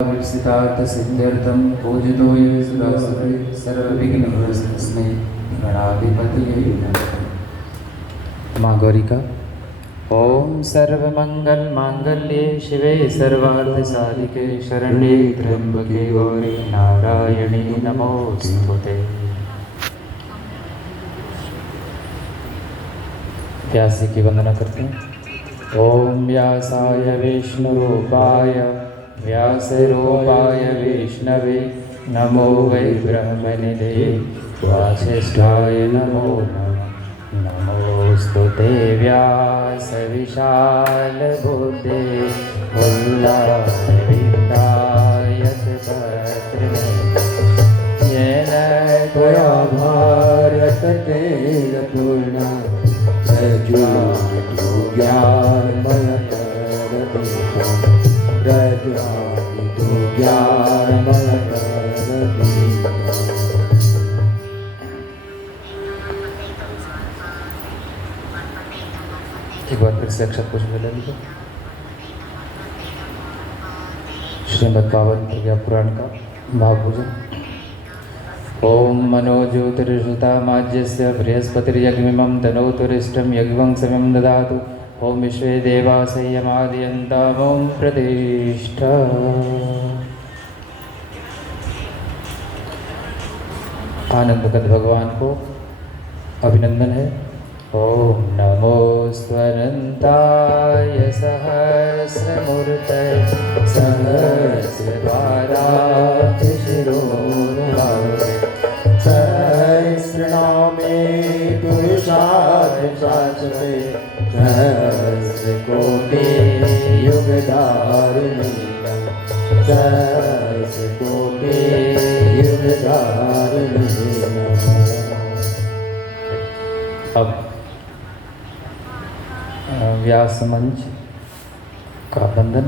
सिद्धार्थ सिद्ध्यर्थम पूजितो ये सुरासुरे सर्वविघ्नहर्तस्मै गणाधिपतये नमः। माँ गौरिका। ओम सर्वमंगल मांगल्ये शिवे सर्वार्थ साधिके शरण्ये त्र्यंबके गौरी नारायणी नमोस्तुते। व्यास जी की वंदना करते हैं। ओम व्यासाय विष्णुरूपाय व्यासरूपाय विष्णवे नमो वै ब्रह्मनिधे वासिष्ठाय नमो नमः। नमोस्तुते व्यास विशाल बुद्धे उल्लासविदायत पत्रिणे येन त्वया भारत तेन पूर्णा एक बार फिर से अक्षर पुष्प ले लीजिए। श्रीमद् भागवत प्रज्ञा पुराण का भागपूजन। ओम मनोज्योतिर्षुतामाज्यस्य बृहस्पतिर्यज्ञमिमं तनोतुरिष्टं यज्ञवंशमिमं ददातु। ओम विश्वे देवा संयमादयन्तामों प्रतिष्ठा। आनंदगत भगवान को अभिनंदन है। ओम नमो स्वनंताय सहस्रमूर्तये सहस्रद्वारातिशिरोरुहारे सहस्रनामे पुरुषार्थशास्त्रे सहस्रकोटि युगधारिणे सहस्रकोटि युगधारिणे। अब व्यास मंच का बंधन।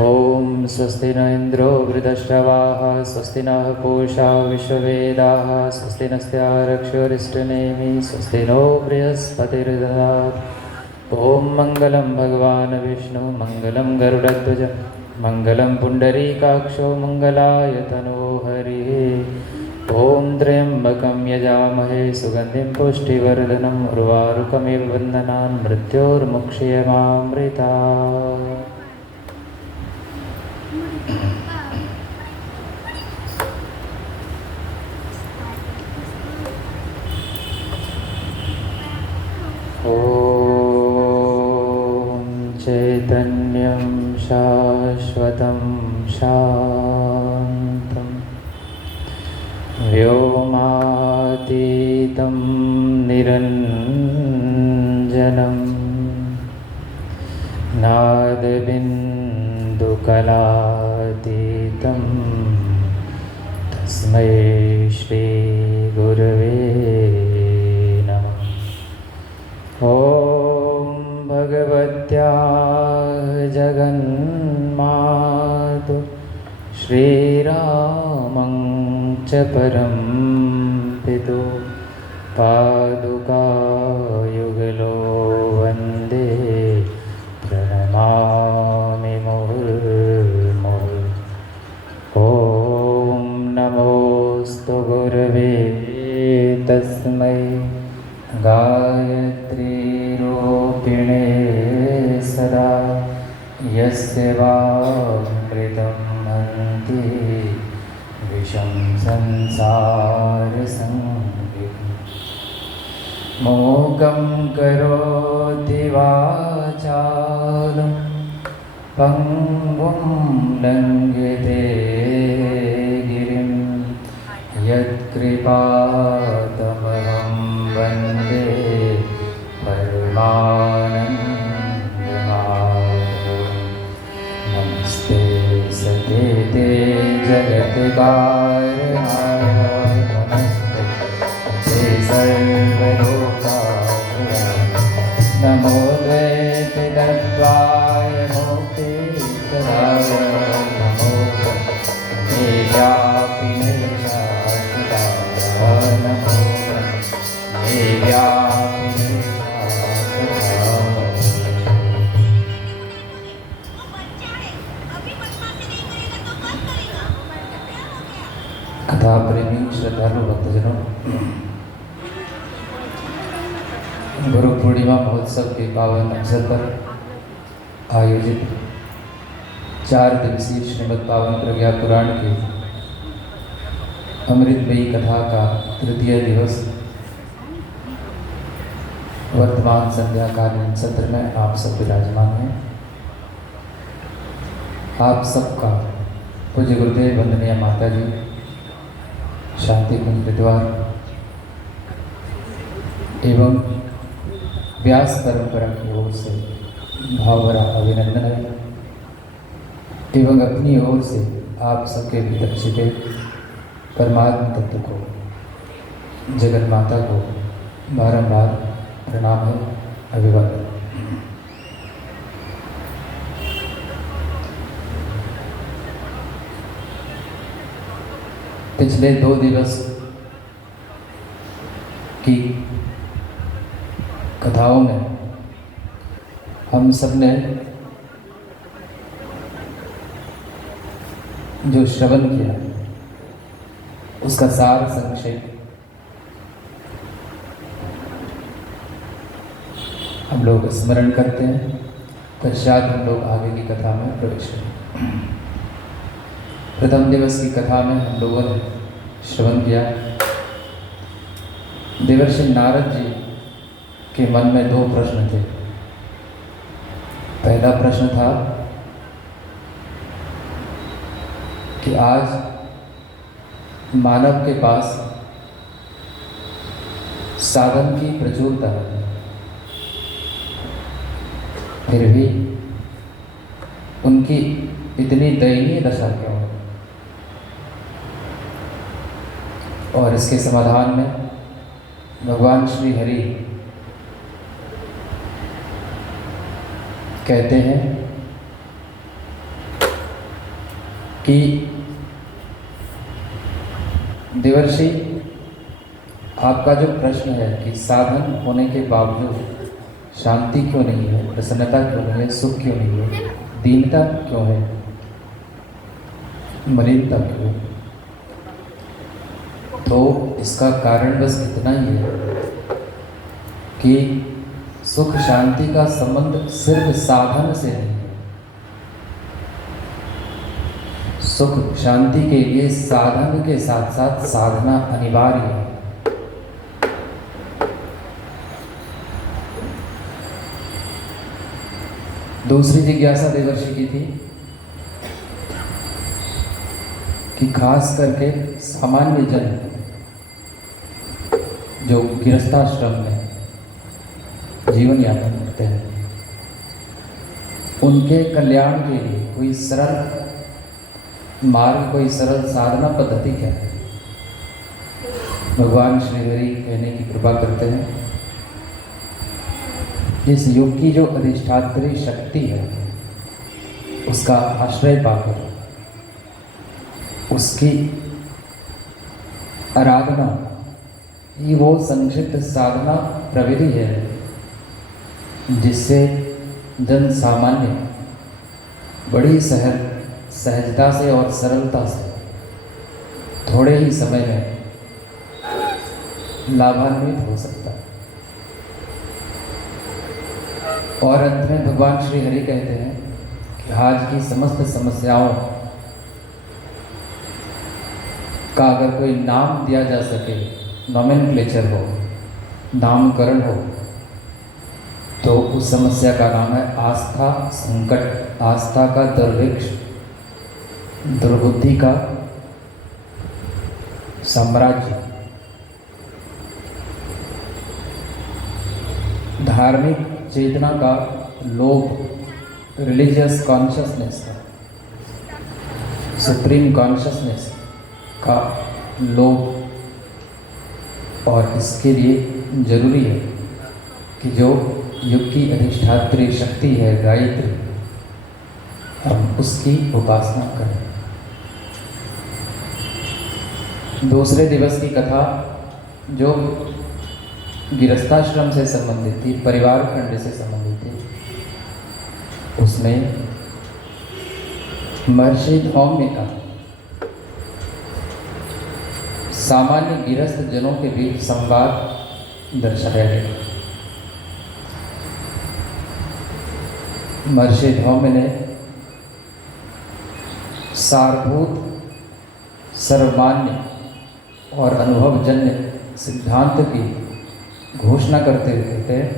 ओम स्वस्ति न इंद्रो वृद्धश्रवाः स्वस्ति नः पूषा विश्ववेदाः स्वस्ति नस्त्यारक्षोरिष्टनेमि स्वस्ति नो बृहस्पतिर्दधातु। ओम मंगलम भगवान विष्णु मंगलम गरुडध्वज मंगलम पुंडरीकाक्षो मंगलाय तनो हरिः। ओम त्र्यंबकं यजामहे सुगंधिं पुष्टिवर्धनम् उर्वारुकमिव बन्धनान् मृत्योर्मुक्षयमामृतात्। ओम चैतन्यं शाश्वतं शान्तं व्योमातीतं निरञ्जनं नादबिन्दुकलातीतं तस्मै श्रीगुरवे नमः। ॐ भगवत्याः जगन्मातु श्रीरामं च परं पितु पादुकायुगलो वन्दे प्रणमामि मुहुर्मुहुः। ॐ नमोऽस्तु गुरवे तस्मै गायत्रीरूपिणे सदा यस्य वामृतं हन्ति विषं संसारसंज्ञम्। मूकं करोति वाचालं पङ्गुं लङ्घयते गिरिं यत्कृपातमहं वन्दे परमानन्दमाधवम्। नमस्ते सते ते जगत्कारणाय नमस्ते ते सर्वलोकाय नमो द्वैततत्त्वाय मुक्तिप्रदाय नमो व्यापिने शाश्वताय नमो व्यापिने शाश्वताय। कथा प्रेमी श्रद्धालु भक्तजनों, गुरु पूर्णिमा महोत्सव के पावन अवसर पर आयोजित 4 दिवसीय श्रीमद् पावन प्रज्ञा पुराण की अमृतमयी कथा का तृतीय दिवस वर्तमान संध्याकालीन सत्र में आप सब विराजमान हैं। आप सबका पूज्य गुरुदेव वंदनीय माता जी, शांति कुंज हरिद्वार एवं व्यास परंपरा की ओर से भावभरा अभिनंदन है एवं अपनी ओर से आप सबके भीतर छिपे परमात्म तत्व को, जगत माता को बारंबार प्रणाम है, अभिवादन। पिछले 2 दिवस की कथाओं में हम सब ने जो श्रवण किया उसका सार संक्षेप हम लोग स्मरण करते हैं, पश्चात हम लोग आगे की कथा में प्रवेश करें। प्रथम दिवस की कथा में हम लोगों ने श्रवण किया, देवर्षि नारद जी के मन में 2 प्रश्न थे। पहला प्रश्न था कि आज मानव के पास साधन की प्रचुरता है, फिर भी उनकी इतनी दयनीय दशा क्यों है? और इसके समाधान में भगवान श्री हरि कहते हैं कि देवर्षि, आपका जो प्रश्न है कि साधन होने के बावजूद शांति क्यों नहीं है, प्रसन्नता क्यों नहीं है, सुख क्यों नहीं है, दीनता क्यों है, मलिनता क्यों है, तो इसका कारण बस इतना ही है कि सुख शांति का संबंध सिर्फ साधन से नहीं है। सुख शांति के लिए साधन के साथ साथ साधना अनिवार्य है। दूसरी जिज्ञासा देवर्षि की थी कि खास करके सामान्य जन जो गृहस्थाश्रम में जीवन यापन करते हैं, उनके कल्याण के लिए कोई सरल मार्ग, कोई सरल साधना पद्धति क्या है? भगवान श्री हरि कहने की कृपा करते हैं, इस युग की जो अधिष्ठात्री शक्ति है उसका आश्रय पाकर उसकी आराधना ही वो संक्षिप्त साधना प्रविधि है जिससे जन सामान्य बड़ी सहजता से और सरलता से थोड़े ही समय में लाभान्वित हो सकता है। और अंत में भगवान श्री हरि कहते हैं कि आज की समस्त समस्याओं का अगर कोई नाम दिया जा सके, नॉमेनक्लेचर हो, नामकरण हो, तो उस समस्या का नाम है आस्था संकट, आस्था का दुर्भिक्ष, दुर्बुद्धि का साम्राज्य, धार्मिक चेतना का लोभ, रिलीजियस कॉन्शियसनेस का, सुप्रीम कॉन्शियसनेस का लोभ। और इसके लिए जरूरी है कि जो युग की अधिष्ठात्री शक्ति है गायत्री, हम उसकी उपासना करें। दूसरे दिवस की कथा जो गृहस्थाश्रम से संबंधित थी, परिवार खंड से संबंधित थी, उसमें महर्षि धौम्य का सामान्य गृहस्थ जनों के बीच संवाद दर्शाया गया। महर्षि धौम्य ने सारभूत, सर्वमान्य और अनुभवजन्य सिद्धांत की घोषणा करते हुए कहते हैं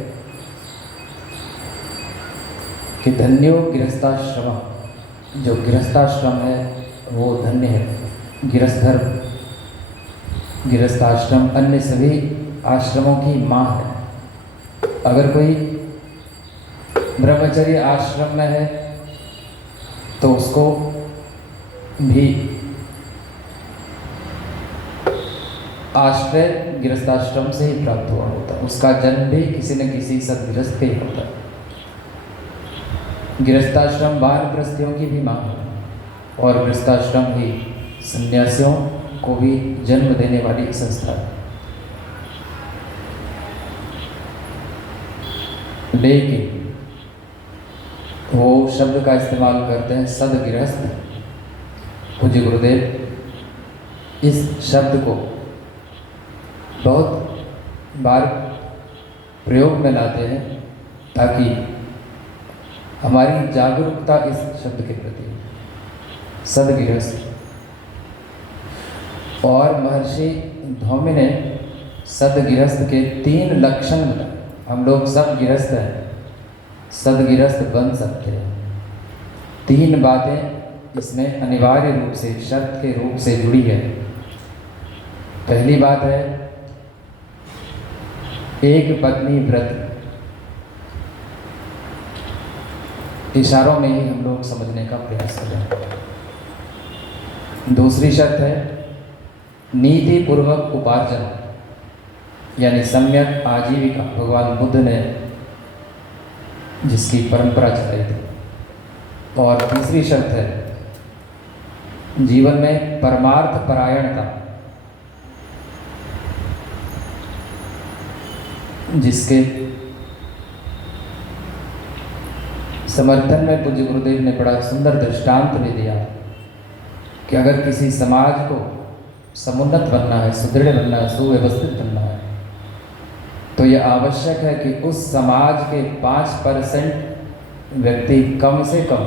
कि धन्यो गृहस्थाश्रम, जो गृहस्थाश्रम है वो धन्य है। गृहस्थाश्रम अन्य सभी आश्रमों की माँ है। अगर कोई ब्रह्मचर्य आश्रम में है तो उसको भी आश्रय गृहस्थाश्रम से ही प्राप्त हुआ होता है। उसका जन्म भी किसी न किसी सद्गृहस्थ पे ही होता है। गृहस्थाश्रम वानप्रस्थियों की भी मांग है और गृहस्थाश्रम ही सन्यासियों को भी जन्म देने वाली संस्था है। लेकिन वो शब्द का इस्तेमाल करते हैं सदगृहस्थ। पूज्य गुरुदेव इस शब्द को बहुत बार प्रयोग में लाते हैं ताकि हमारी जागरूकता इस शब्द के प्रति, सदगृहस्थ। और महर्षि धौम्य ने सदगृहस्थ के 3 लक्षण बताए। हम लोग सब गृहस्थ हैं, सदगृहस्थ बन सकते हैं। 3 बातें इसमें अनिवार्य रूप से शर्त के रूप से जुड़ी है। पहली बात है एक पत्नी व्रत। इशारों में ही हम लोग समझने का प्रयास करें। दूसरी शर्त है नीति पूर्वक उपार्जन, यानी सम्यक आजीविका, भगवान बुद्ध ने जिसकी परंपरा चलाई थी। और तीसरी शर्त है जीवन में परमार्थ परायणता, जिसके समर्थन में पूज्य गुरुदेव ने बड़ा सुंदर दृष्टांत भी दिया कि अगर किसी समाज को समुन्नत बनना है, सुदृढ़ बनना है, सुव्यवस्थित बनना है, तो यह आवश्यक है कि उस समाज के 5% व्यक्ति कम से कम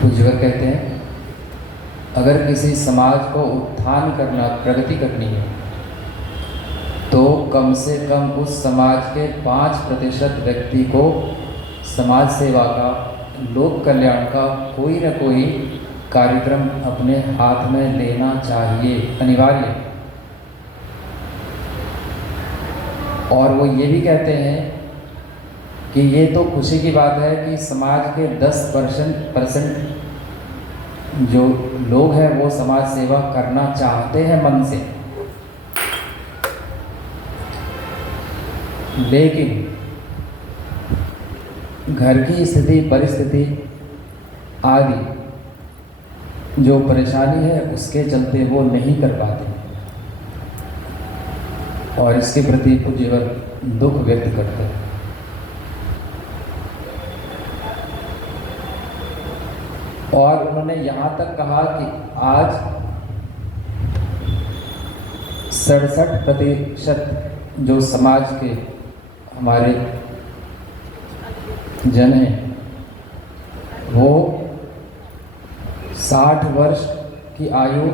पूज्यवर कहते हैं अगर किसी समाज को उत्थान करना, प्रगति करनी है, तो कम से कम उस समाज के 5% व्यक्ति को समाज सेवा का, लोक कल्याण का कोई न कोई कार्यक्रम अपने हाथ में लेना चाहिए, अनिवार्य। और वो ये भी कहते हैं कि ये तो खुशी की बात है कि समाज के 10% जो लोग हैं वो समाज सेवा करना चाहते हैं मन से, लेकिन घर की स्थिति, परिस्थिति आदि जो परेशानी है उसके चलते वो नहीं कर पाते और इसके प्रति पूज्यवर दुख व्यक्त करते हैं। और उन्होंने यहाँ तक कहा कि आज 67% जो समाज के हमारे जन हैं वो 60 वर्ष की आयु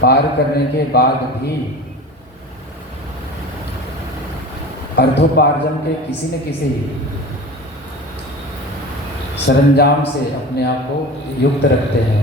पार करने के बाद भी अर्थोपार्जन के किसी न किसी सरंजाम से अपने आप को युक्त रखते हैं।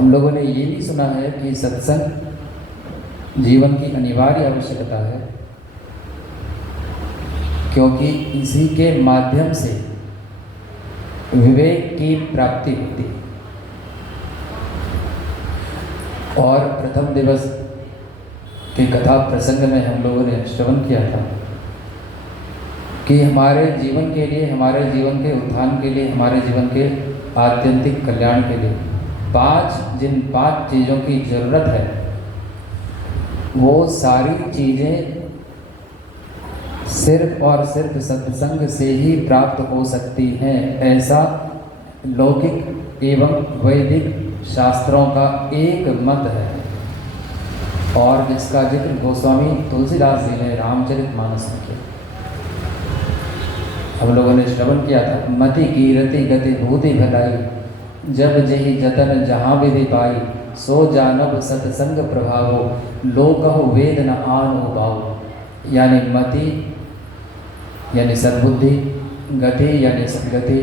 हम लोगों ने ये भी सुना है कि सत्संग जीवन की अनिवार्य आवश्यकता है, क्योंकि इसी के माध्यम से विवेक की प्राप्ति होती है। और प्रथम दिवस के कथा प्रसंग में हम लोगों ने श्रवण किया था कि हमारे जीवन के लिए, हमारे जीवन के उत्थान के लिए, हमारे जीवन के आत्यंतिक कल्याण के लिए जिन पांच चीज़ों की जरूरत है, वो सारी चीज़ें सिर्फ और सिर्फ सत्संग से ही प्राप्त हो सकती हैं। ऐसा लौकिक एवं वैदिक शास्त्रों का एक मत है, और जिसका जिक्र गोस्वामी तुलसीदास जी ने रामचरितमानस में किया। हम लोगों ने श्रवण किया था, मति कीरति गति भूति भलाई, जब जही जतन जहाँ विधि पाई, सो जानब सत्संग प्रभावो, लोकहु वेद न आन उबाओ। यानी मति यानी सद्बुद्धि, गति यानी सद्गति,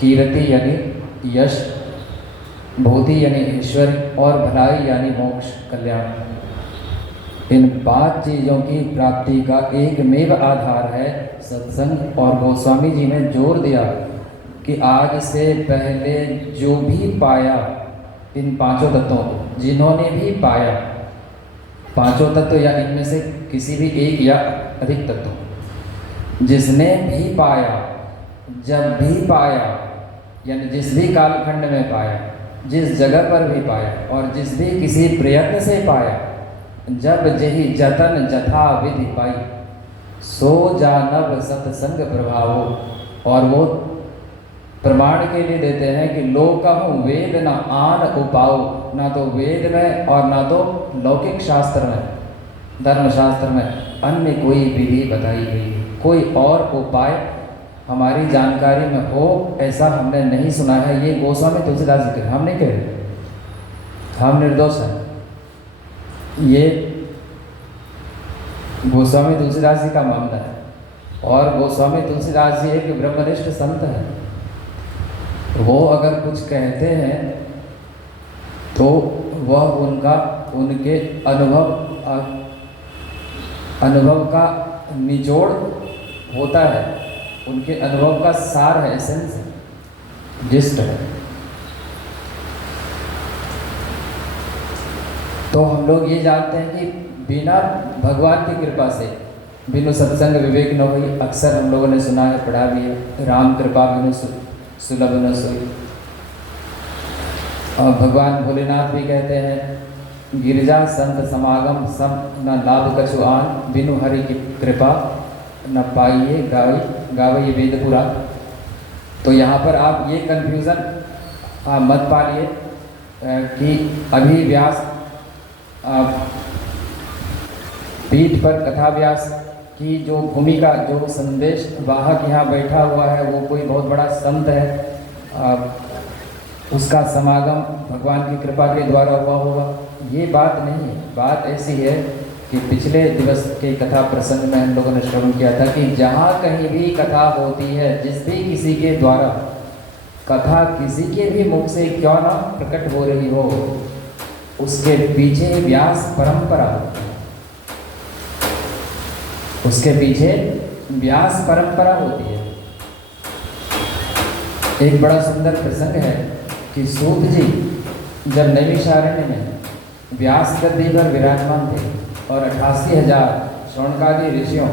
कीर्ति यानी यश, भूति यानी ऐश्वर्य, और भलाई यानी मोक्ष कल्याण। इन पांच चीज़ों की प्राप्ति का एकमेव आधार है सत्संग। और गोस्वामी जी ने जोर दिया कि आज से पहले जो भी पाया इन पांचों तत्वों को, जिन्होंने भी पाया पांचों तत्व या इनमें से किसी भी एक या अधिक तत्व, जिसने भी पाया, जब भी पाया, यानी जिस भी कालखंड में पाया, जिस जगह पर भी पाया, और जिस भी किसी प्रयत्न से पाया, जब जही जतन जथा विधि पाई, सो जानब सत्संग प्रभावो। और वो प्रमाण के लिए देते हैं कि लोकहु वेद न आन उपाओ, ना तो वेद में और ना तो लौकिक शास्त्र में, धर्मशास्त्र में अन्य कोई विधि बताई गई है। कोई और उपाय हमारी जानकारी में हो ऐसा हमने नहीं सुना है। ये गोस्वामी तुलसीदास जी के, हम नहीं कह रहे, हम निर्दोष हैं। ये गोस्वामी तुलसीदास जी का मामला है, और गोस्वामी तुलसीदास जी एक ब्रह्मनिष्ठ संत हैं। वो अगर कुछ कहते हैं तो वह उनके अनुभव का निचोड़ होता है, उनके अनुभव का सार है, एसेंस है, जिस्ट है। तो हम लोग ये जानते हैं कि बिना भगवान की कृपा से बिनु सत्संग विवेक न हुई। अक्सर हम लोगों ने सुना है, पढ़ा भी है, राम कृपा बिनु सुलभ न सोई। और भगवान भोलेनाथ भी कहते हैं, गिरजा संत समागम सम न लाभ कछु आन, बिनु हरि की कृपा न पाइए गावे वेद पुराण। तो यहाँ पर आप ये कन्फ्यूज़न मत पालिए कि अभी व्यास पीठ पर कथा व्यास की जो भूमिका, जो संदेश वाहक यहाँ बैठा हुआ है, वो कोई बहुत बड़ा संत है, उसका समागम भगवान की कृपा के द्वारा हुआ होगा। ये बात नहीं है। बात ऐसी है कि पिछले दिवस के कथा प्रसंग में हम लोगों ने श्रवण किया था कि जहाँ कहीं भी कथा होती है, जिस भी किसी के द्वारा कथा किसी के भी मुख से क्यों ना प्रकट हो रही हो, उसके पीछे व्यास परंपरा, उसके पीछे व्यास परंपरा होती है। एक बड़ा सुंदर प्रसंग है कि सूत जी जब नैमिषारण्य में व्यास गद्दी पर विराजमान थे और 88,000 शौनकादि ऋषियों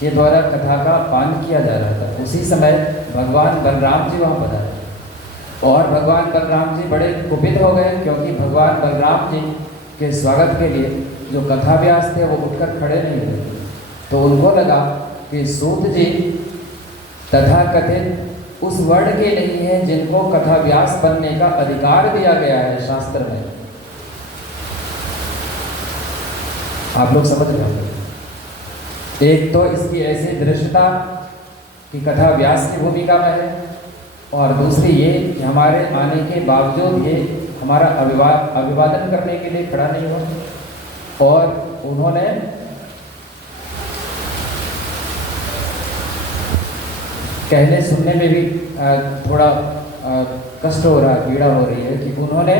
के द्वारा कथा का पान किया जा रहा था, उसी समय भगवान बलराम जी वहाँ पधारे। और भगवान बलराम जी बड़े कुपित हो गए, क्योंकि भगवान बलराम जी के स्वागत के लिए जो कथा व्यास थे वो उठकर खड़े नहीं हुए। तो उनको लगा कि सूत जी तथाकथित उस वर्ण के नहीं है जिनको कथा व्यास बनने का अधिकार दिया गया है शास्त्र में। आप लोग समझ रहे हो। एक तो इसकी ऐसी दृश्यता कि कथा व्यास की भूमिका में है, और दूसरी ये कि हमारे आने के बावजूद ये हमारा अभिवादन करने के लिए खड़ा नहीं हुआ। और उन्होंने कहने सुनने में भी थोड़ा कष्ट हो रहा है, पीड़ा हो रही है कि उन्होंने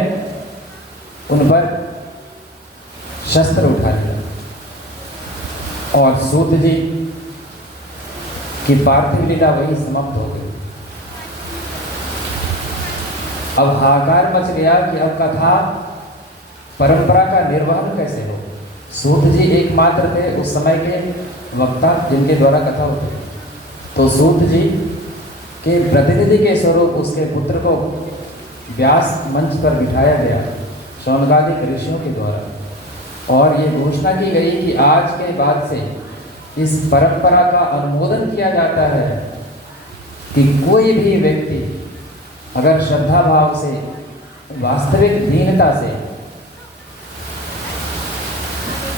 उन पर शस्त्र उठा लिया और सूत जी की पार्थिव लीला वही समाप्त हो गई। अब हाहाकार मच गया कि अब कथा परंपरा का निर्वहन कैसे हो। सूत जी एकमात्र थे उस समय के वक्ता जिनके द्वारा कथा होती। तो सूत जी के प्रतिनिधि के स्वरूप उसके पुत्र को व्यास मंच पर बिठाया गया शौनकादिक ऋषियों के द्वारा और ये घोषणा की गई कि आज के बाद से इस परंपरा का अनुमोदन किया जाता है कि कोई भी व्यक्ति अगर श्रद्धा भाव से वास्तविक दीनता से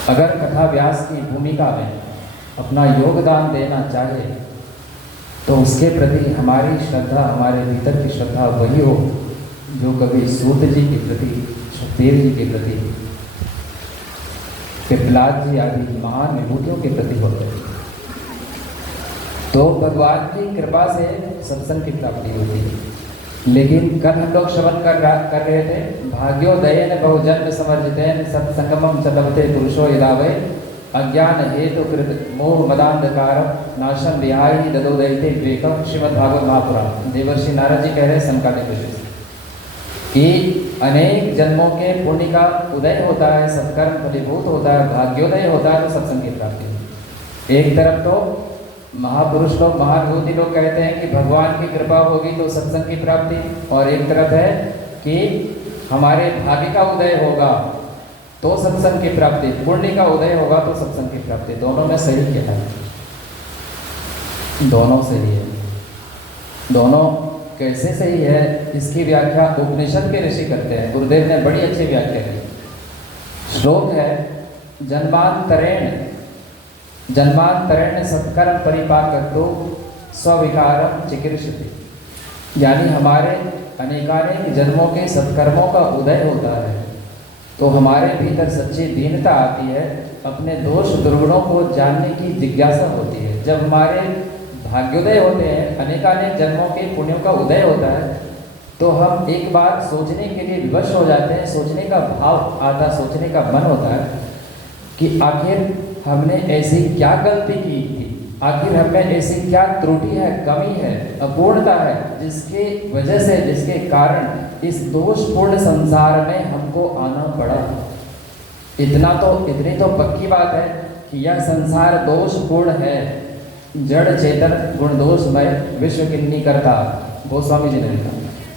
अगर कथा व्यास की भूमिका में अपना योगदान देना चाहे तो उसके प्रति हमारी श्रद्धा, हमारे भीतर की श्रद्धा वही हो जो कभी सूत जी के प्रति, सुखदेव जी के प्रति, पिपलाद जी आदि महान विभूतियों के प्रति होते हैं। तो भगवान की कृपा से सत्संग की प्राप्ति होती है। लेकिन कल हम लोग श्रवण कर रहे थे, भाग्योदयेन बहुजन्म समर्जितेन सत्संगमम च लभते पुरुषो यदा वै अज्ञान हेतु कृत मोह मदांधकार नाशम विहाय ददोदयते विवेकम। श्रीमद्भागवत महापुराण। देवर्षि नारद जी कह रहे संकालिक विशेष कि अनेक जन्मों के पुण्य का उदय होता है, सत्कर्म फलीभूत होता है, भाग्योदय होता है तो सत्संग की प्राप्ति। एक तरफ तो महापुरुष लोग, महाविभूति लोग कहते हैं कि भगवान की कृपा होगी तो सत्संग की प्राप्ति, और एक तरफ है कि हमारे भाग्य का उदय होगा तो सत्संग की प्राप्ति, पुण्य का उदय होगा तो सत्संग की प्राप्ति। दोनों में सही क्या है? दोनों सही है। दोनों कैसे सही है इसकी व्याख्या उपनिषद के ऋषि करते हैं। गुरुदेव ने बड़ी अच्छी व्याख्या की। श्लोक है जन्मांतरेण सत्कर्म परिपाकतो स्विकारम चिकीर्षति। यानी हमारे अनेकानेक जन्मों के सत्कर्मों का उदय होता है तो हमारे भीतर सच्ची दीनता आती है, अपने दोष दुर्गुणों को जानने की जिज्ञासा होती है। जब हमारे भाग्योदय होते हैं, अनेकानेक जन्मों के पुण्यों का उदय होता है तो हम एक बार सोचने के लिए विवश हो जाते हैं, सोचने का भाव आता, सोचने का मन होता है कि आखिर हमने ऐसी क्या गलती की थी, आखिर हमें ऐसी क्या त्रुटि है, कमी है, अपूर्णता है जिसके वजह से, जिसके कारण इस दोषपूर्ण संसार में हमको आना पड़ा। इतनी तो पक्की बात है कि यह संसार दोषपूर्ण है। जड़ चेतन गुण दोषमय विश्व किन्नी करता, गोस्वामी जी ने लिखा।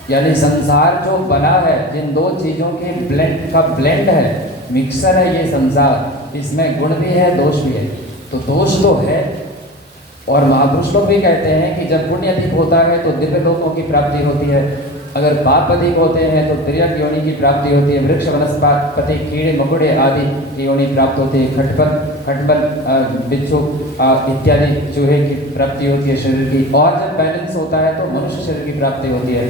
यानी संसार जो बना है जिन दो चीज़ों के ब्लेंड है, मिक्सर है ये संसार। इसमें गुण भी है, दोष भी है। तो दोष तो है, और महापुरुष लोग भी कहते हैं कि जब पुण्य अधिक होता है तो दिव्य लोकों की प्राप्ति होती है, अगर पाप अधिक होते हैं तो तिर्यक योनि की प्राप्ति होती है, वृक्ष वनस्पति कीड़े मकुड़े आदि की योनि प्राप्त होती है, खटपल बिच्छू इत्यादि चूहे की प्राप्ति होती है शरीर की, और जब बैलेंस होता है तो मनुष्य शरीर की प्राप्ति होती है।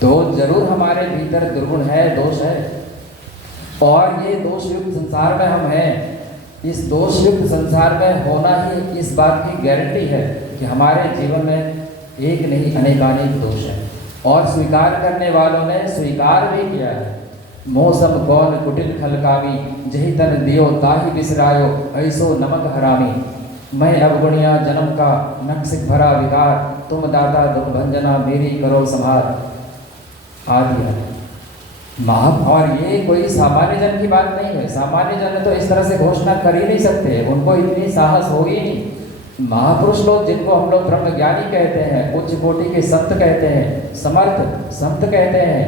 तो जरूर हमारे भीतर दुर्गुण है, दोष है, और ये दोषयुक्त संसार में हम हैं। इस दोषयुक्त संसार में होना ही इस बात की गारंटी है कि हमारे जीवन में एक नहीं अनेकानेक दोष है, और स्वीकार करने वालों ने स्वीकार भी किया है। मौसम कौन कुटिल खलकामी, जही तन दियो ताही बिसरायो, ऐसो नमक हरामी। मैं अवगुणिया जन्म का नक्सिक भरा विकार, तुम दाता दुख भंजना मेरी करो संहार आदि है। और ये कोई सामान्य जन की बात नहीं है। सामान्य जन तो इस तरह से घोषणा कर ही नहीं सकते, उनको इतनी साहस होगी नहीं। महापुरुष लोग जिनको हम लोग ब्रह्मज्ञानी कहते हैं, उच्च कोटि के संत कहते हैं, समर्थ संत कहते हैं,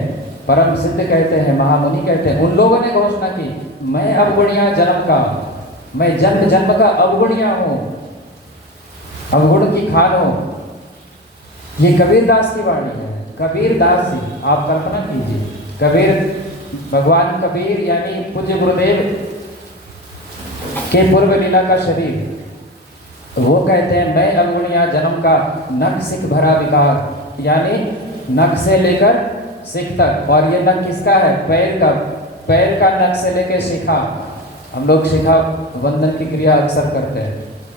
परम सिद्ध कहते हैं, महामुनि कहते हैं, उन लोगों ने घोषणा की मैं अवगुणिया जन्म का, मैं जन्म जन्म का अवगुणिया हूँ, अवगुण की खान हूँ। ये कबीर दास की वाणी है। कबीर दास जी, आप कल्पना कीजिए, कबीर भगवान कबीर यानी पूज्य गुरुदेव के पूर्व लीला का शरीर, वो कहते हैं मैं अवगुणिया जन्म का नख सिख भरा विकार, यानी नख से लेकर सिख तक। और ये नख किसका है? पैर का। पैर का नख से लेकर शिखा, हम लोग शिखा वंदन की क्रिया अक्सर करते हैं।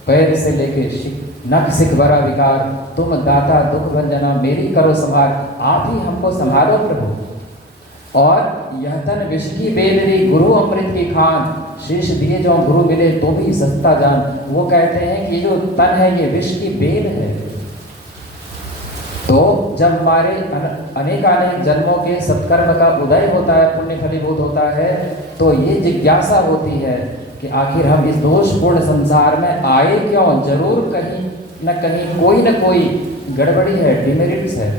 पैर से लेकर नख सिख भरा विकार, तुम दाता दुख भंजना मेरी करो संहार। आप ही हमको संहारो प्रभु। और यह तन विष की बेलरी गुरु अमृत की खान, शीश दिए जो गुरु मिले तो भी सस्ता जान। वो कहते हैं कि जो तन है ये विष की बेल है। तो जब हमारे अनेकानेक जन्मों के सत्कर्म का उदय होता है, पुण्य फलीभूत होता है, तो ये जिज्ञासा होती है कि आखिर हम इस दोषपूर्ण संसार में आए क्यों। जरूर कहीं न कहीं कोई न कोई गड़बड़ी है, डिमेरिट्स है।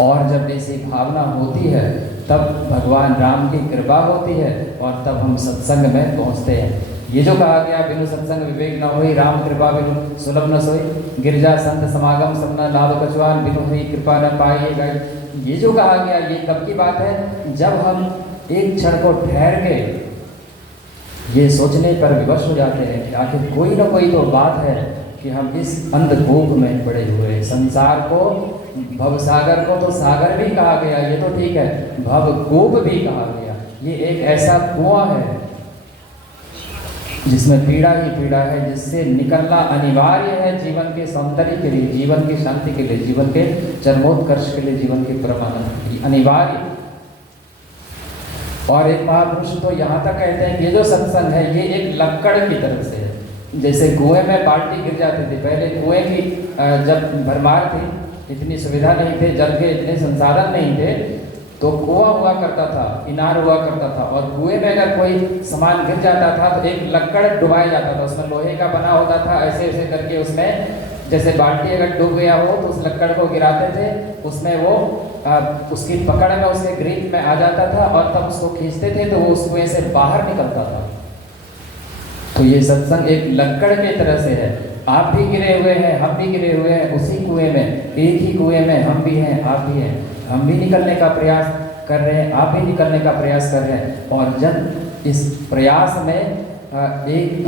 और जब ऐसी भावना होती है तब भगवान राम की कृपा होती है और तब हम सत्संग में पहुंचते हैं। ये जो कहा गया बिनु सत्संग विवेक न होई, राम कृपा बिनु सुलभ न सोई, गिरजा संत समागम सब न लाभ कछुआन, बिनु हरि कृपा न पाइएगा। ये जो कहा गया ये कब की बात है, जब हम एक क्षण को ठहर के ये सोचने पर विवश हो जाते हैं कि आखिर कोई ना कोई तो बात है कि हम इस अंधकूप में पड़े हुए। संसार को, भव सागर को तो सागर भी कहा गया, ये तो ठीक है, भवकूप भी कहा गया। ये एक ऐसा कुआं है जिसमें पीड़ा ही पीड़ा है, जिससे निकलना अनिवार्य है जीवन के सौंदर्य के लिए, जीवन की शांति के लिए, जीवन के चरमोत्कर्ष के लिए, जीवन के परमानंद अनिवार्य। और एक महापुरुष तो यहाँ तक कहते हैं कि ये जो सत्संग है ये एक लक्कड़ की तरफ से है। जैसे कुएं में बाल्टी गिर जाती थी, पहले कुएं की जब भरमार थी, इतनी सुविधा नहीं थे, जल के इतने संसाधन नहीं थे, तो कुआं हुआ करता था, इनार हुआ करता था, और कुएं में अगर कोई सामान गिर जाता था तो एक लक्कड़ डुबाया जाता था, उसमें लोहे का बना होता था, ऐसे ऐसे करके उसमें जैसे बाल्टी अगर डूब गया हो तो उस लक्कड़ को गिराते थे, उसमें वो उसकी पकड़ में उसके ग्रिप में आ जाता था और तब उसको खींचते थे तो वो उस कुएं से बाहर निकलता था। तो ये सत्संग एक लक्कड़ की तरह से है। आप भी गिरे हुए हैं, हम भी गिरे हुए हैं उसी कुएं में, एक ही कुएं में हम भी हैं, आप भी हैं। हम भी निकलने का प्रयास कर रहे हैं, आप भी निकलने का प्रयास कर रहे हैं। और जब इस प्रयास में एक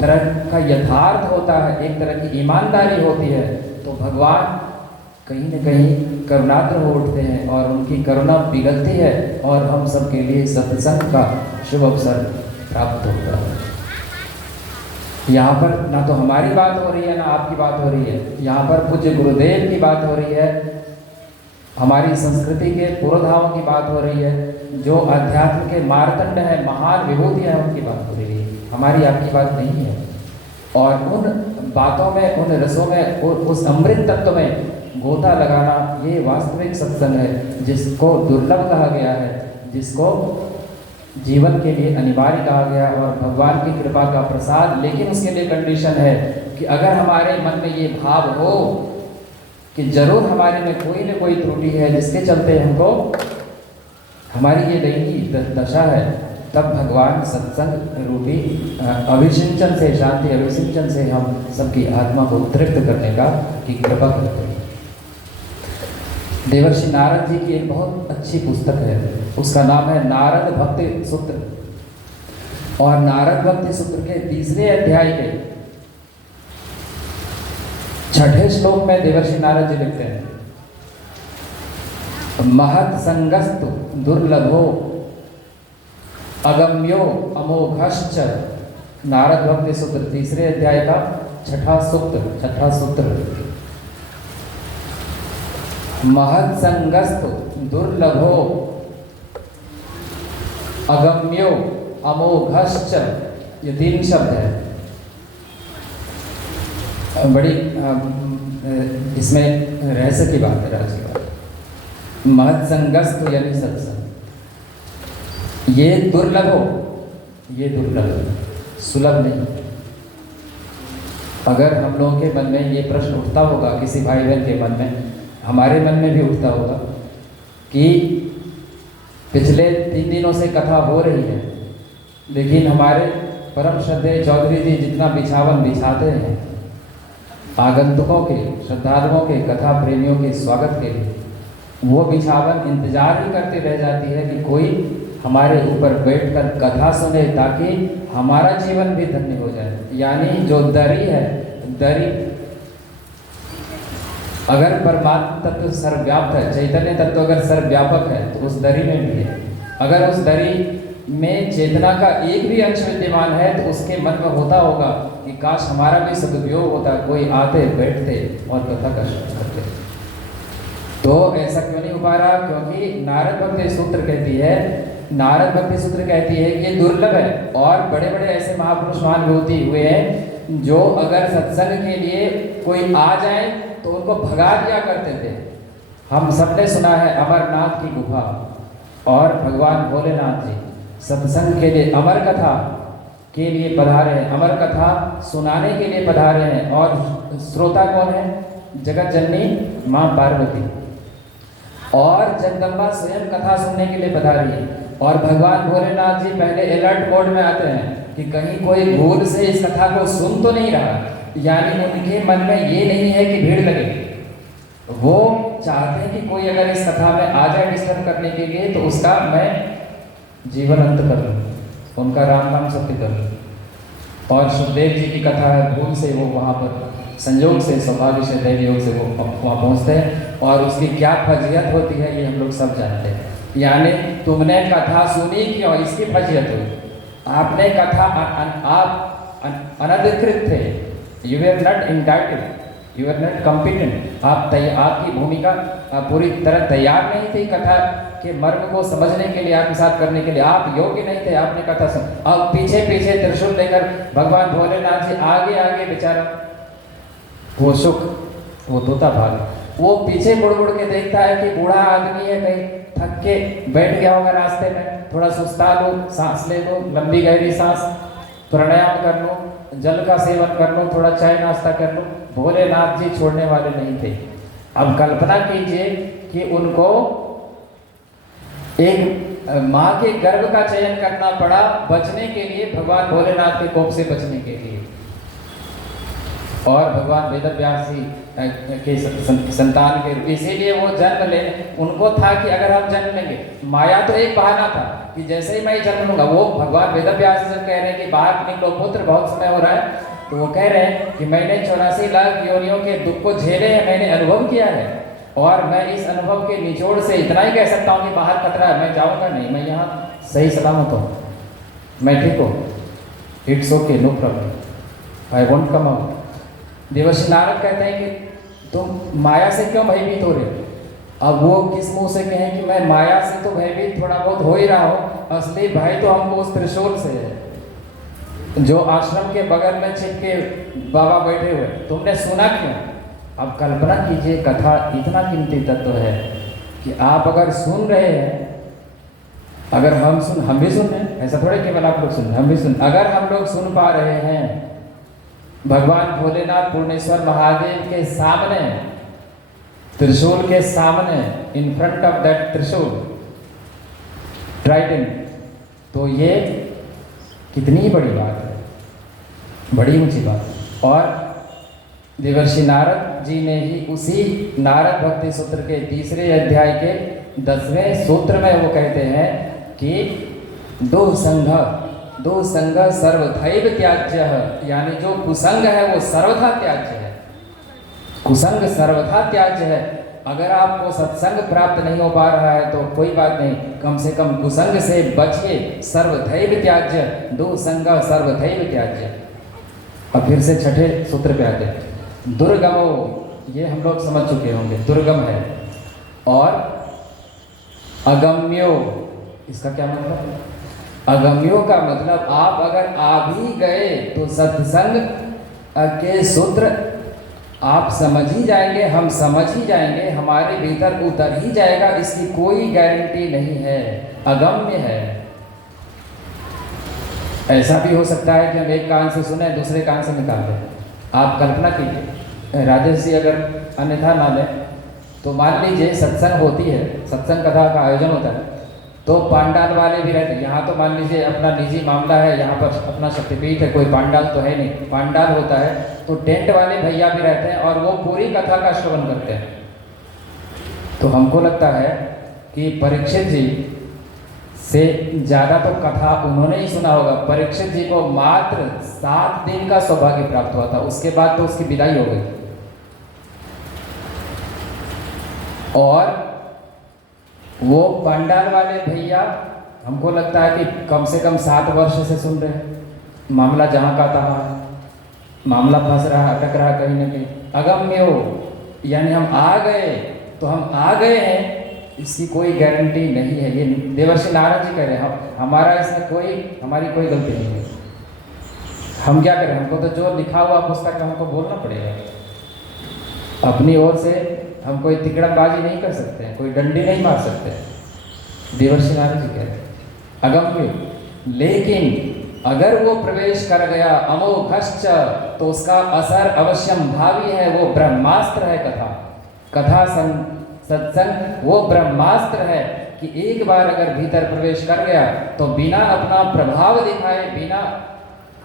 तरह का यथार्थ होता है, एक तरह की ईमानदारी होती है, तो भगवान कहीं न कहीं करुणाद्र हो उठते हैं और उनकी करुणा पिघलती है और हम सब के लिए सत्संग का शुभ अवसर प्राप्त होता है। यहाँ पर ना तो हमारी बात हो रही है ना आपकी बात हो रही है, यहाँ पर पूज्य गुरुदेव की बात हो रही है, हमारी संस्कृति के पुरोधाओं की बात हो रही है, जो अध्यात्म के मार्तंड है, महान विभूति है, उनकी बात हो रही है, हमारी आपकी बात नहीं है। और उन बातों में, उन रसों में, उस अमृत तत्व में गोता लगाना ये वास्तविक सत्संग है, जिसको दुर्लभ कहा गया है, जिसको जीवन के लिए अनिवार्य कहा गया और भगवान की कृपा का प्रसाद। लेकिन उसके लिए कंडीशन है कि अगर हमारे मन में ये भाव हो कि जरूर हमारे में कोई न कोई त्रुटि है जिसके चलते हमको हमारी ये दैनिक दशा है, तब भगवान सत्संग रूपी अभिसिंचन से, शांति अभिसिंचन से हम सबकी आत्मा को तृप्त करने का की कृपा करते हैं। देवर्षि नारद जी की एक बहुत अच्छी पुस्तक है, उसका नाम है नारद भक्ति सूत्र। और नारद भक्ति सूत्र के 3रे अध्याय के 6ठे श्लोक में देवर्षि नारद जी लिखते हैं, महत् संगस्तु दुर्लभो अगम्यो अमोघश्च। नारद भक्ति सूत्र 3रे अध्याय का 6ठा सूत्र। महत् संगस्तु दुर्लभो अगम्यो अमोघश्च, ये 3 शब्द है। बड़ी इसमें रहस्य की बात है, राज की बात। महत् संगस्तु यानी सत्संग, ये दुर्लभ हो, ये दुर्लभ, सुलभ नहीं। अगर हम लोगों के मन में ये प्रश्न उठता होगा, किसी भाई बहन के मन में, हमारे मन में भी उठता होगा कि पिछले 3 दिनों से कथा हो रही है, लेकिन हमारे परम श्रद्धेय चौधरी जी जितना बिछावन बिछाते हैं आगंतुकों के, श्रद्धालुओं के, कथा प्रेमियों के स्वागत के लिए, वो बिछावन इंतजार ही करते रह जाती है कि कोई हमारे ऊपर बैठकर कथा सुने ताकि हमारा जीवन भी धन्य हो जाए। यानी जो दरी है, दरी अगर परमात्मा तत्व सर्वव्याप्त है, चैतन्य तत्व अगर सर्वव्यापक है तो उस दरी में भी है। अगर उस दरी में चेतना का एक भी अंश विद्यमान है तो उसके मन में होता होगा कि काश हमारा भी सदुपयोग होता, कोई आते बैठते और कथा का श्रवण करते। तो ऐसा क्यों नहीं हो पा रहा? क्योंकि नारद भक्ति सूत्र कहती है, नारद भक्ति सूत्र कहती है कि ये दुर्लभ है, और बड़े बड़े ऐसे महापुरुष महानुभूति हुए हैं जो अगर सत्संग के लिए कोई आ जाए तो उनको भगा दिया करते थे। हम सबने सुना है अमरनाथ की गुफा, और भगवान भोलेनाथ जी सत्संग के लिए अमर कथा के लिए पधारे हैं, अमर कथा सुनाने के लिए पधारे हैं। और श्रोता कौन है? जगत जननी माँ पार्वती, और जगदम्बा स्वयं कथा सुनने के लिए पधारी है। और भगवान भोलेनाथ जी पहले अलर्ट मोड में आते हैं कि कहीं कोई भूल से इस कथा को सुन तो नहीं रहा, यानी उनके मन में ये नहीं है कि भीड़ लगे। वो चाहते हैं कि कोई अगर इस कथा में आ जाए डिस्टर्ब करने के लिए तो उसका मैं जीवन अंत कर लूँ, उनका राम नाम सत्य कर लूँ। और सुखदेव जी की कथा है, भूल से वो वहाँ पर संयोग से, सौभाग्य से, दैव योग से वो वहाँ पहुँचते हैं, और उसकी क्या फजीयत होती है ये हम लोग सब जानते हैं। यानी तुमने कथा सुनी क्यों, इसकी फजीयत हुई। आपने कथा आप अनधिकृत थे, you are not entitled, you are not competent. आपकी भूमिका पूरी तरह तैयार नहीं थी कथा के मर्म को समझने के लिए, आत्मसात करने के लिए। आप योग्य नहीं थे, आपने कथा सुन। अब पीछे पीछे त्रिशूल लेकर भगवान भोलेनाथ जी आगे आगे बेचारा वो सुख, वो तोता भाग, वो पीछे मुड़ मुड़ के देखता है कि बूढ़ा आदमी है, कहीं थक के बैठ गया होगा रास्ते में, थोड़ा सुस्ता लो, सांस ले लो, लंबी गहरी सांस, प्राणायाम कर लो, जल का सेवन कर लो, थोड़ा चाय नाश्ता कर लो। भोलेनाथ जी छोड़ने वाले नहीं थे। अब कल्पना कीजिए कि उनको एक माँ के गर्भ का चयन करना पड़ा बचने के लिए, भगवान भोलेनाथ के कोप से बचने के लिए। और भगवान वेदव्यास जी के संतान के, इसीलिए वो जन्म ले, उनको था कि अगर हम जन्म लेंगे, माया तो एक बहाना था कि जैसे ही मैं जन्म लूंगा, वो भगवान वेदव्यास जी जब कह रहे हैं कि बाहर निकलो पुत्र, बहुत समय हो रहा है, तो वो कह रहे हैं कि मैंने 84 लाख योनियों के दुख को झेले हैं, मैंने अनुभव किया है, और मैं इस अनुभव के निचोड़ से इतना ही कह सकता हूँ कि बाहर खतरा है, मैं जाऊँगा नहीं, मैं यहाँ सही सलामत हूँ, मैं ठीक हूँ, it's okay, no problem, I won't come out. Devarshi Narad कहते हैं कि तुम माया से क्यों भयभीत हो रहे हो? अब वो किस मुंह से कहें कि मैं माया से तो भयभीत थोड़ा बहुत हो ही रहा हूँ, असली भय तो हमको उस त्रिशूल से है जो आश्रम के बगल में छिप के बाबा बैठे हुए। तुमने सुना क्यों? अब कल्पना कीजिए, कथा इतना कीमती तत्व है कि आप अगर सुन रहे हैं, अगर हम भी सुन रहे हैं, ऐसा थोड़े केवल आप लोग सुन, हम भी सुन, अगर हम लोग सुन पा रहे हैं भगवान भोलेनाथ पूर्णेश्वर महादेव के सामने, त्रिशूल के सामने, इन फ्रंट ऑफ दैट त्रिशूल ट्राइडेंट, तो ये कितनी बड़ी बात है, बड़ी ऊंची बात। और देवर्षि नारद जी ने ही उसी नारद भक्ति सूत्र के 3 अध्याय के 10वें सूत्र में वो कहते हैं कि दो संग सर्वथैव त्याज्य, यानी जो कुसंग है वो सर्वथा त्याज्य है, कुसंग सर्वथा त्याज्य है। अगर आपको सत्संग प्राप्त नहीं हो पा रहा है तो कोई बात नहीं, कम से कम कुसंग से बचिए, सर्वथैव त्याज्य, दो संग सर्वथैव त्याज्य। अब फिर से छठे सूत्र पे आते हैं, दुर्गमो, ये हम लोग समझ चुके होंगे, दुर्गम है। और अगम्यो, इसका क्या मतलब है? अगम्यों का मतलब आप अगर आ भी गए तो सत्संग के सूत्र आप समझ ही जाएंगे, हम समझ ही जाएंगे, हमारे भीतर उतर ही जाएगा, इसकी कोई गारंटी नहीं है, अगम्य है। ऐसा भी हो सकता है कि हम एक कान से सुने दूसरे कान से निकाल दें। आप कल्पना कीजिए, राजेश जी अगर अन्यथा ना लें तो मान लीजिए सत्संग होती है, सत्संग कथा का आयोजन होता है, तो पांडाल वाले भी रहते हैं। यहाँ तो मान लीजिए अपना निजी मामला है, यहाँ पर अपना शक्तिपीठ है, कोई पांडाल तो है नहीं, पांडाल होता है तो टेंट वाले भैया भी रहते हैं और वो पूरी कथा का श्रवण करते हैं। तो हमको लगता है कि परीक्षित जी से ज़्यादा तो कथा उन्होंने ही सुना होगा। परीक्षित जी को मात्र 7 दिन का सौभाग्य प्राप्त हुआ था, उसके बाद तो उसकी विदाई हो गई। और वो पांडाल वाले भैया हमको लगता है कि कम से कम 7 वर्ष से सुन रहे हैं, मामला जहाँ का तहाँ, मामला फंस रहा, अटक रहा कहीं ना कहीं। अगम्य हो, यानी हम आ गए तो हम आ गए हैं इसकी कोई गारंटी नहीं है। ये देवर्षि नारद जी कह रहे हैं, हमारा इसमें हमारी कोई गलती नहीं है। हम क्या करें, हमको तो जो लिखा हुआ पुस्तक है हमको बोलना पड़ेगा। अपनी ओर से हम कोई तिकड़मबाजी नहीं कर सकते हैं, कोई डंडी नहीं मार सकते हैं। देवर्षि नारद जी कह रहे हैं अगम्य, लेकिन अगर वो प्रवेश कर गया अमोघश्च तो उसका असर अवश्यम भावी है। वो ब्रह्मास्त्र है। कथा सत्संग वो ब्रह्मास्त्र है कि एक बार अगर भीतर प्रवेश कर गया तो बिना अपना प्रभाव दिखाए, बिना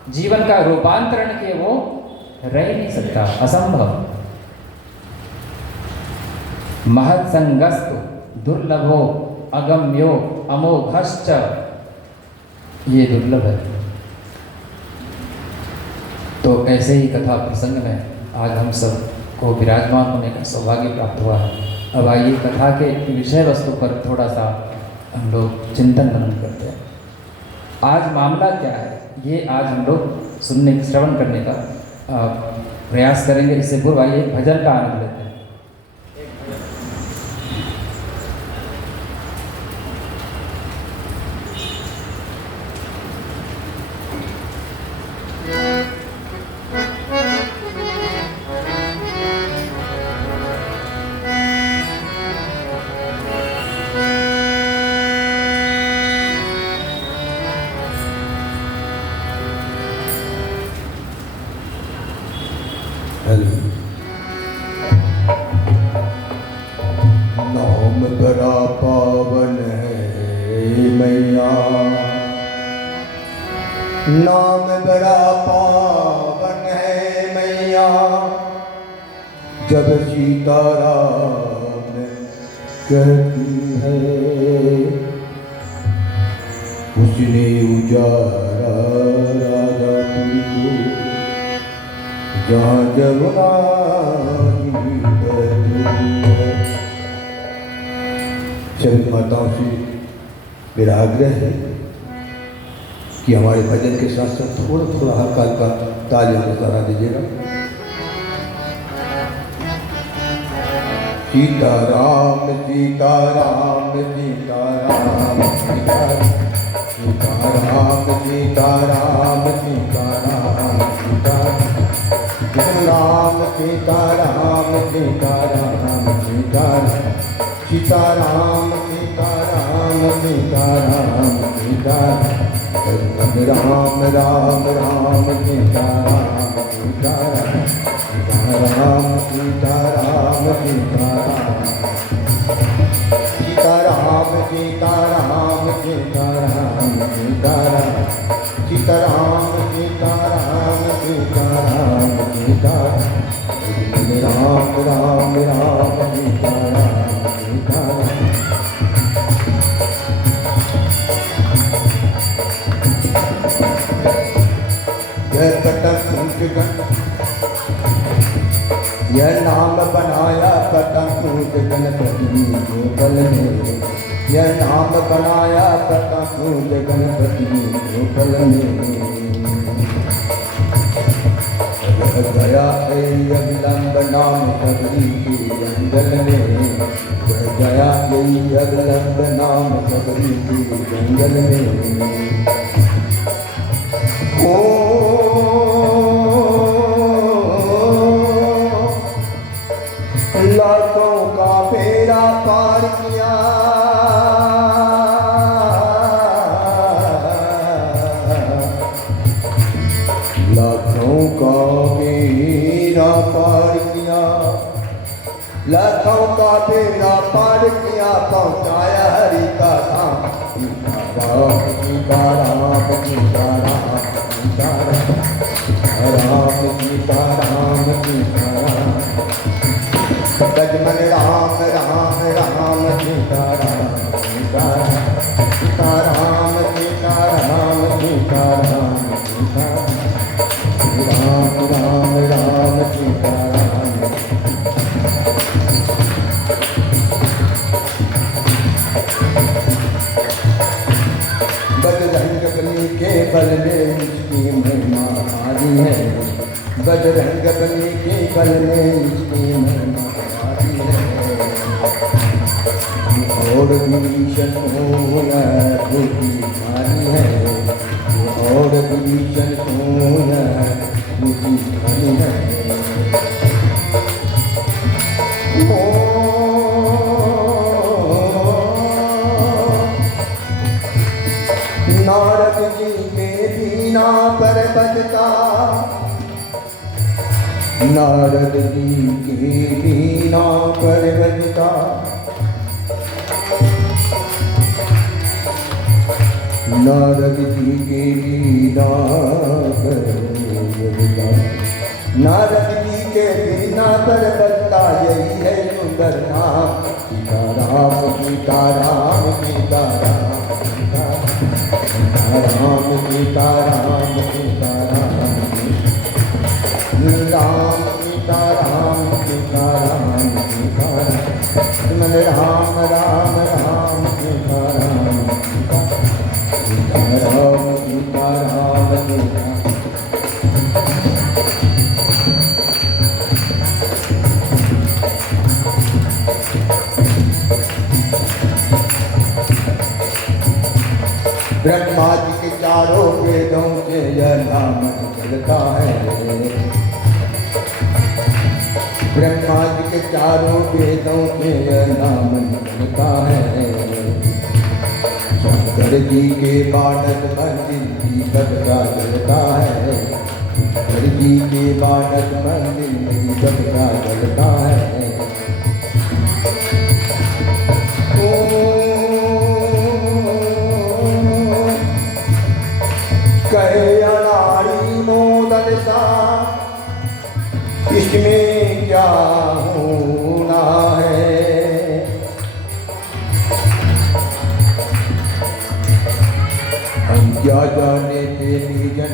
जीवन का रूपांतरण किए वो रह ही नहीं सकता, असंभव। महत्संगस्तु दुर्लभो अगम्यो अमोघश्च, ये दुर्लभ है। तो ऐसे ही कथा प्रसंग में आज हम सब को विराजमान होने का सौभाग्य प्राप्त हुआ है। अब आइए कथा के विषय वस्तु पर थोड़ा सा हम लोग चिंतन मनन करते हैं। आज मामला क्या है ये आज हम लोग श्रवण करने का प्रयास करेंगे। इससे पूर्व आइए भजन का आनंद लेते हैं। नाम बड़ा पावन है मैया, नाम बड़ा पावन है मैया। जब सीताराम कहती है उसने उजारा राधापुर को, जहाँ जमुना सभी माताओं से मेरा आग्रह है कि हमारे भजन के साथ साथ थोड़ा थोड़ा हल्का हल्का तालियों को सहारा दीजिएगा। सीताराम सीताराम सीताराम सीताराम सीताराम सीताराम सीताराम सीताराम सीताराम सीताराम सीताराम सीताराम सीताराम सीताराम सीताराम राम राम राम सीताराम सीताराम सीताराम सीताराम सीताराम सीताराम सीताराम सीताराम सीताराम सीताराम सीताराम सीताराम सीताराम राम राम राम सीताराम सीताराम। यह यह नाम बनाया कटक गणपति गोपाल ने, यह नाम बनाया कटक गणपति गोपाल ने। गया अविलंब नाम सबरी के जंगल में, गया अविलंब नाम सबरी के जंगल में। लाखों का फेरा पार किया, लाखों का फेरा पार किया, लाखों का फेरा पार किया, पहुँचाया हरि का धाम। सीताराम सीताराम सीताराम राम सीताराम सीताराम गजमन राम राम राम सीताराम सीताराम सीताराम सीताराम सीताराम सीताराम राम राम राम सीताराम। बजरंग बली के बल में इसकी महिमा आदि है, बजरंग बली के बल में इसकी महिमा आदि है। और विभीषण हो या बुद्धिमानी है, और विभीषण हो या बुद्धिमानी है। नारद जी के दीना पर्वत का, नारद जी के दीना पर्वत का, नारद जी के दीना पर्वत का, नारद जी के दीना पर्वत का यही है सुंदर नाम। सीताराम सीताराम सीताराम सीताराम सीताराम सीताराम राम सीताराम सीताराम सीताराम राम राम राम सीताराम सीताराम सीताराम सीताराम। ब्रह्मा जी के चारों वेदों से यह नाम चलता है, ब्रह्मा जी के चारों वेदों से यह नाम चलता है। शंकर जी के बाणक मंदिर दीपक का जलता है, शंकर जी के बाणक मंदिर दीपक का जलता है। कहे अनाड़ी मोदन सा इसमें क्या होना है, हम क्या जाने प्रेमी जन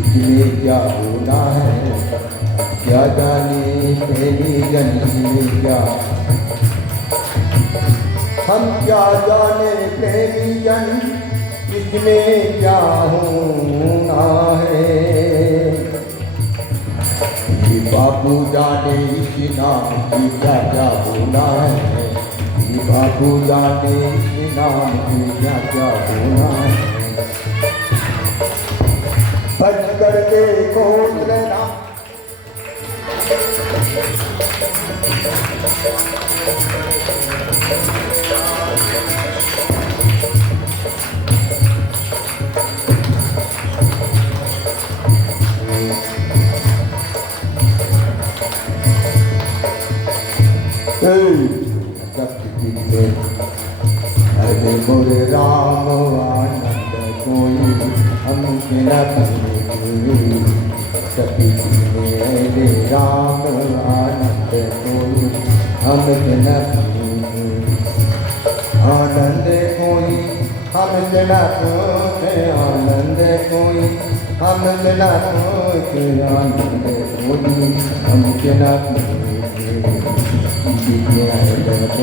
इसमें क्या होना है, क्या जाने प्रेमी जन इसमें क्या, हम क्या जाने प्रेमी जन इसमें क्या होना है। ये बाबू जाने इस नाम की क्या क्या होना है, ये बाबू जाने इस नाम की क्या क्या होना है। भज कर देखो लेना अरे मोरे राम आनंद कोई हमके न भूले, सखी मेरे राम आनंद कोई हमके न भूले, आनंद कोई हमके न भूले, आनंद कोई हमके न भूले, आनंद कोई हमके न भूले।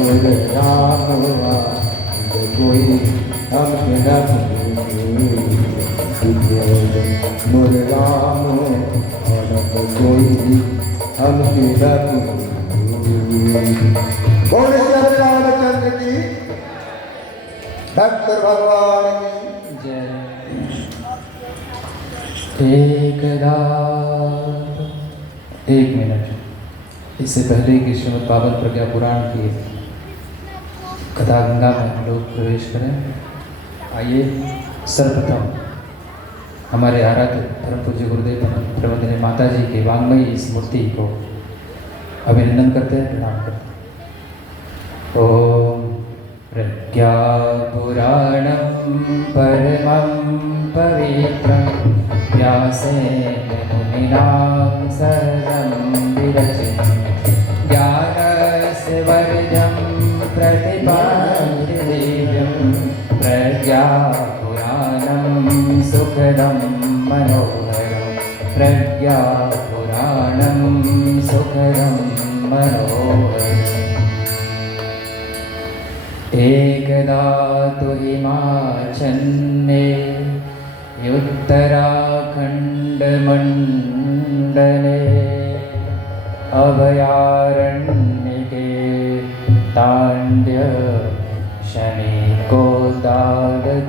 मोर राम कोई हमके न भूले, मोर राम कोई हमके न भूले। बोल श्री रामचंद्र की, भक्त भगवान की जय। एकदा, एक मिनट, इससे पहले कि श्रीमद् पावन प्रज्ञा पुराण की कथा गंगा में हम लोग प्रवेश करें, आइए सर्वप्रथम हमारे आराध्य धर्म पूज्य गुरुदेव प्रबंधनी माता जी के वांग्मयी स्मृति को अभिनंदन करते हैं, प्रणाम करते हैं। ओम प्रज्ञा पुराणं परमं पवित्रं व्यासेन मुनिना सहजं विरचितं, ज्ञानस्य वर्धं प्रतिपाद्य दिव्यं प्रज्ञापुराणं सुखदं मनोहरं, प्रज्ञापुराणं सुखदं मनोहरम्। एकदा तु हिमाचन्ये उत्तराखण्डमण्डले अभयारण्यके ताण्ड्य शनिको ताडकस्तथा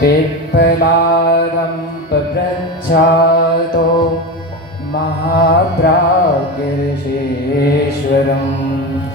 पिप्पलादं पप्रच्छातो महाप्राज्ञऋषीश्वरम्